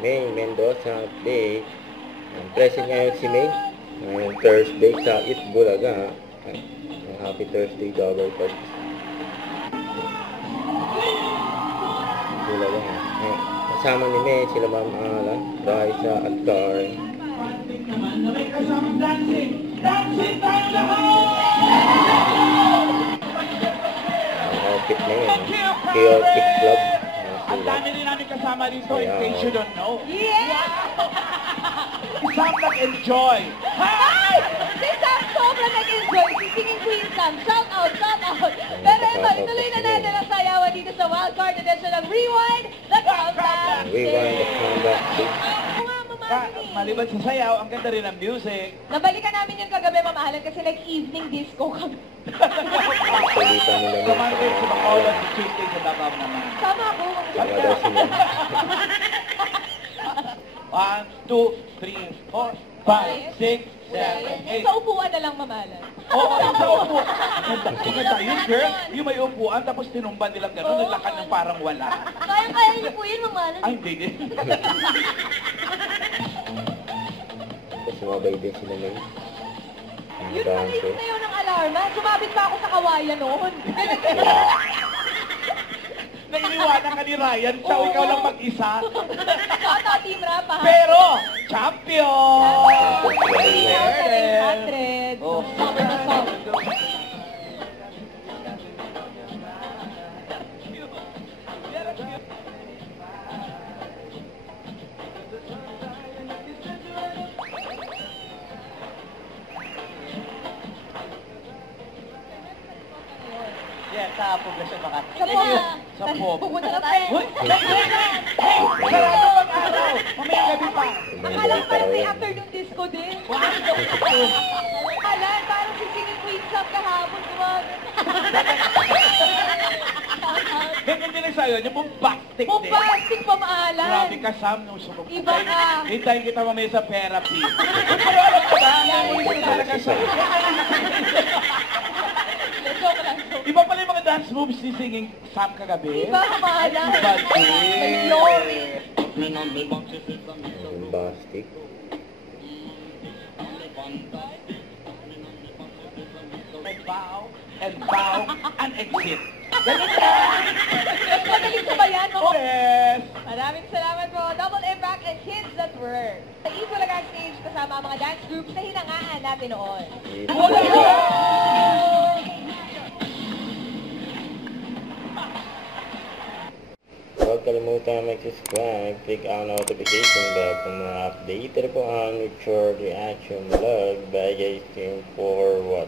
May Mendoza update. Present ngayon si May. Ngayong Thursday sa Itbulaga. Happy Thursday, double pag. Itbulaga. Kasama ni May, sila Ma'am Alan, Raisa at Karen. May kasamang dancing! Dancing tayo lahat! Ang outfit na yun. Chaotic Club. Ang dami rin namin kasama dito, in case you don't know. Yes! Isang nag-enjoy. Hi! Si Sam sobrang nag-enjoy. Si Singing Queen Sam. Shout out, shout out. Pero ito, ituloy na natin ang sayawan dito sa Wildcard Edition ng Rewind the Comeback Rewind the Comeback Stage. Oo nga, mamahali. Maliban sa sayaw, ang ganda rin ng music. Nabalikan namin yung kagabi, mamahalan, kasi nag-evening disco kami. Palitan nila Sa Monday, sa Bacolod, sa Tuesday, sa Davao naman. Sama ako. Sama daw sila. 1, 2, 3, 4, 5, 6, 7, 8. Sa upuan na lang mamahalan. Oo, sa upuan. Maganda yun, girl. Yung may upuan, tapos tinumban nilang gano'n, naglakad ng parang wala. Kaya niyo po yun, mamahalan. Ay, hindi din. Tapos sumabay din sila May. Yun pala yung sayo ng alarma. Sumabit pa ako sa kawayan noon. Nainiwanan ka ni Ryan, siya o ikaw lang mag-isa. Shout out Team Rapa. Pero, champion! Champion! 100. Oh. Summer na summer. Yes, sa Poblacion Makati. Sa po. Sa Pob. Pupunta na tayo. Uy! Sarado pag-araw! Mamayang gabi pa! Akala ko parang may afternoon disco din. Alan, parang si Singing Queen Sam kahapon. Ganyan din ang sayo, yung bombastic din. Bombastic pa maalan. Grabe ka, Sam. Iba ka. Hintayin kita mamaya sa therapy. Pero alam ko ba, namulisin talaga sa... Joke lang. Iba pala yung mga dance moves ni Singing Sam kagabi. Iba ka maalan. Iba din. May glory. Bombastic. May bow and bow and exit. Ganun Magaling ko ba yan? Yes! Maraming salamat po. Double Impact and Kids at Work. Sa Itbulaga stage kasama ang mga dance groups na hinangaan natin noon. Huwag kalimutan mag-subscribe, click ang notification bell kung mga updated po ang with your reaction vlog by guys team for what.